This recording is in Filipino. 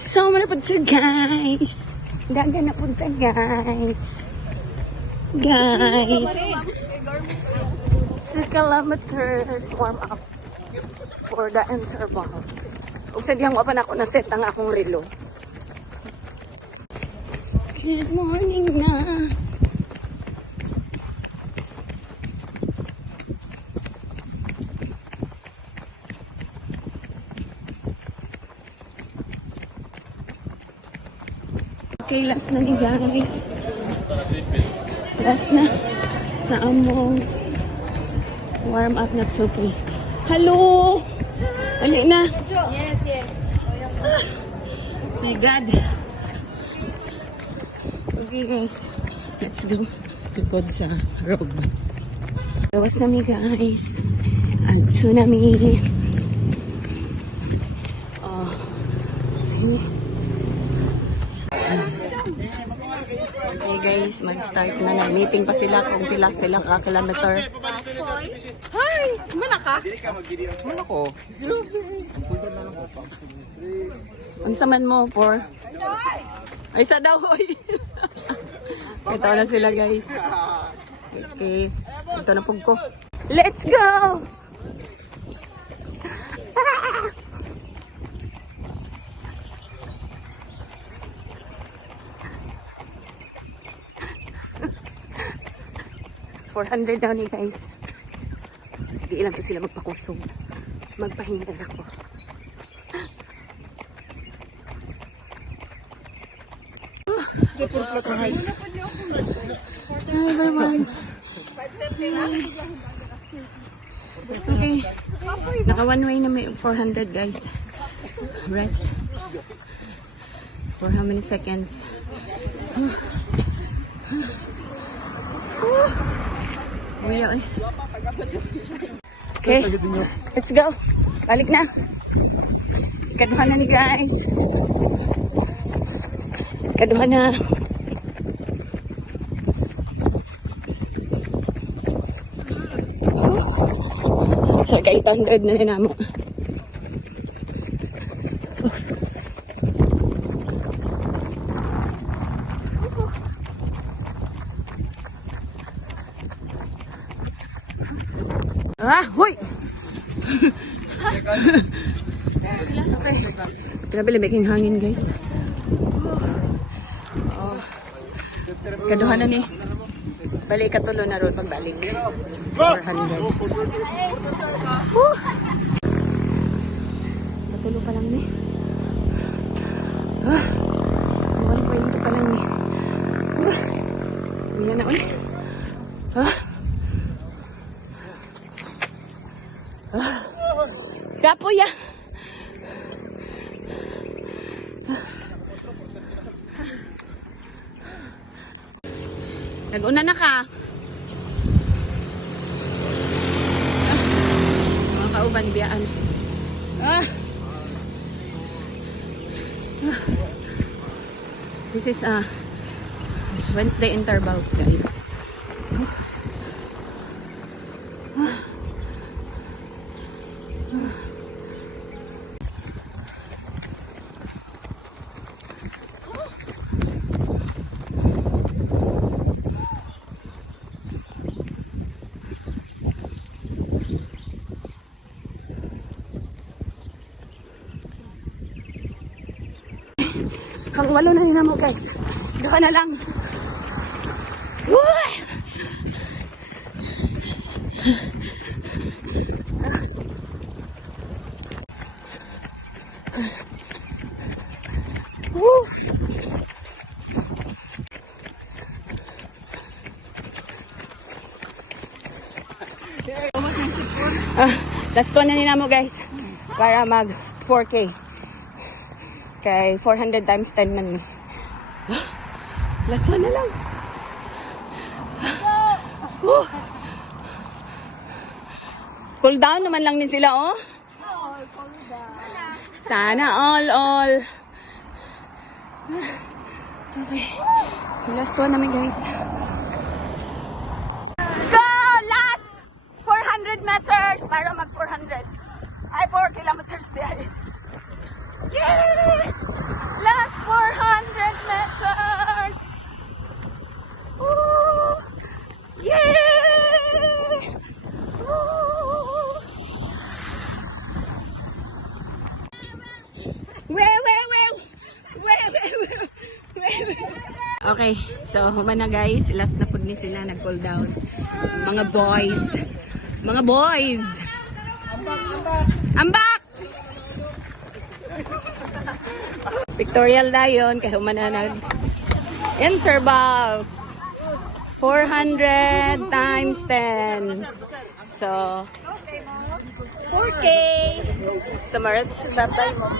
So, na po siya, guys. Daga na po siya, guys. Guys. 6 kilometers warm up for the interval. Ug sa dihang pa na ako na-set ang akong relo. Good morning na. Okay, last na ni guys. Last na sa among warm up na okay. Hello! Ali na. Yes, yes. My God. Okay guys, let's go. Tukod sa road. Gawas nami guys. Ang tsunami. Oh, see? Okay guys, mag-start na. Meeting pa sila kung pila sila ka-kilometer. Hi! Mana ka? Ano ko? Unsa man mo, por? Ay, sa daw, hoy! Ito na sila guys. Okay. Ito na pug ko. Let's go! 400 daw ni guys. Sige, ilang to sila magpakusog. Magpahinga na ako. Everyone. Okay. Naka one way na may 400 guys. Rest. For how many seconds? Okay, let's go. Balik na. Kaduhan na ni guys. Kaduhan na. So, kay 800 na rin mo. Ah, hoy! Okay. Grabe, making hangin, guys. Oh. Kaduhan na ni. Balik katulo na ron pagbalik. 400. Katulo pa lang ni. Ah. 1.2 pa lang ni. Yan na ulit. Ah. Kapoy ah. Nag-una na ka. Mga kauban biyaan. This is Wednesday intervals guys. Pang walo na nila mo guys. Doon na lang. Woo! Woo! Last ko na nila mo guys. Para mag 4K. Kay 400 times 10 man. Last one na lang. Cool down naman lang din sila, oh. Sana all. Okay. Last one namin, guys. Go! Last 400 meters para mag 400. Ay, 4 kilometers di ay. Yay! Okay, so human na guys. Last na po ni sila nag-cool down. Mga boys. Mga boys! I'm back! Pictorial Lion, kaya human na intervals. 400 times 10. So, 4K. Sa Maritz, tatay mo.